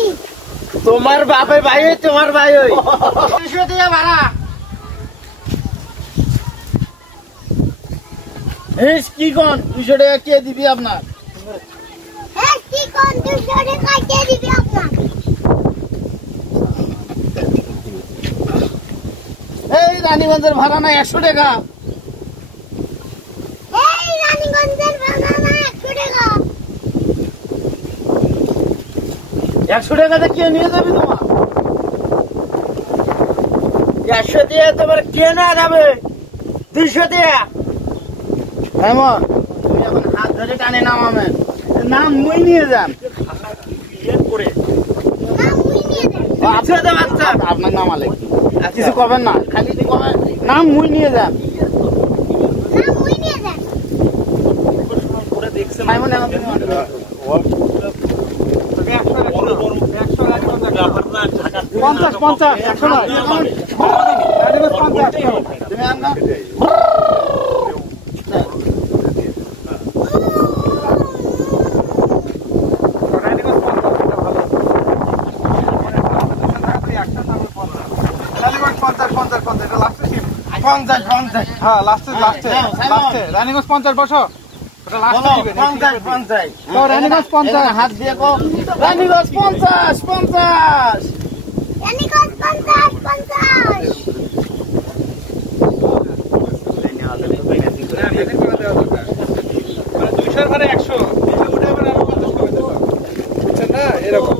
নাকি? তোমার বাপে ভাই তোমার ভাই ওই 200 টাকা ভাড়া। কি কোন 200 টাকা কে দিবি আপনার? কি কোন 200 টাকা কে দিবি আপনার? এই রানীগঞ্জের ভাড়া না 100 টাকা। এই রানীগঞ্জের ভাড়া না 100 টাকা। 100 টাকাতে কে নিয়ে যাবি তোমার? 100 দিয়ে তোমার কে না যাবে? 200 দিয়ে এমন তুমি এখন হাত ধরে টানে নামাবেন নাম মুই নিয়ে যান করে না মুই নিয়ে দেন। আপনাদের বাচ্চা আপনার নাম আলে কিছু কবেন না খালি কবেন নাম মুই নিয়ে যান না মুই নিয়ে দেন। করে দেখছেন মাইমন এখন পঞ্চাশ 100 নয় তুমি আন না রানীগঞ্জ 50 বসো রানীগঞ্জ 50 হাত দিয়ে রানীগঞ্জ 50 রানীগঞ্জ 50 200 ভাড়া 100 না এরকম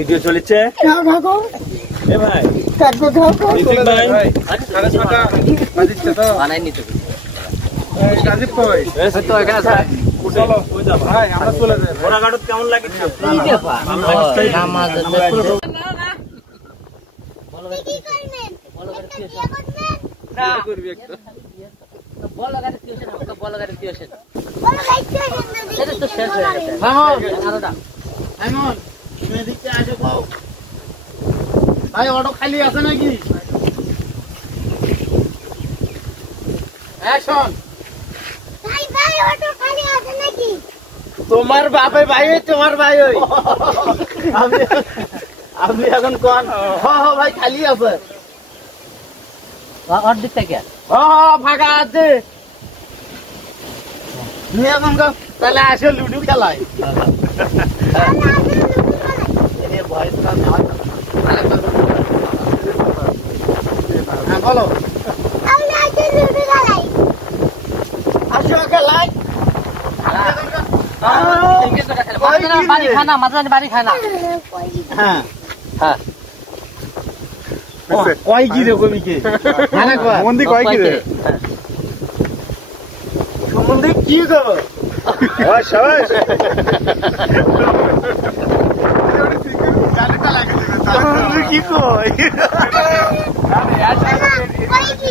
ভিডিও চলেছে এ ভাই বানাইনি তো ভাই আমরা চলে যাই ঘোড়াঘাট কেমন লাগছে? কি করবেন? করবি একটা বলো গাইতে ভাই অটো খালি আছে নাকি? শোন ভাই অটো খালি আছে নাকি? তোমার বাপে ভাই তোমার ভাই ওই আপনি এখন কোন ভাই খালি আছে অর্ধেক থেকে ফাঁকা আছে তুমি এখন তাহলে আসে লুডু খেলায় হ্যাঁ বলো আমরা আজকে লুডো খেলাই। আসো খেলায় বাড়ি খানা মাঝে বাড়ি খানা হ্যাঁ হ্যাঁ কয় কি রে কবি কে মন্দি কয় কি রে সম্বন্ধে কি দেবো কি কয় কই কি?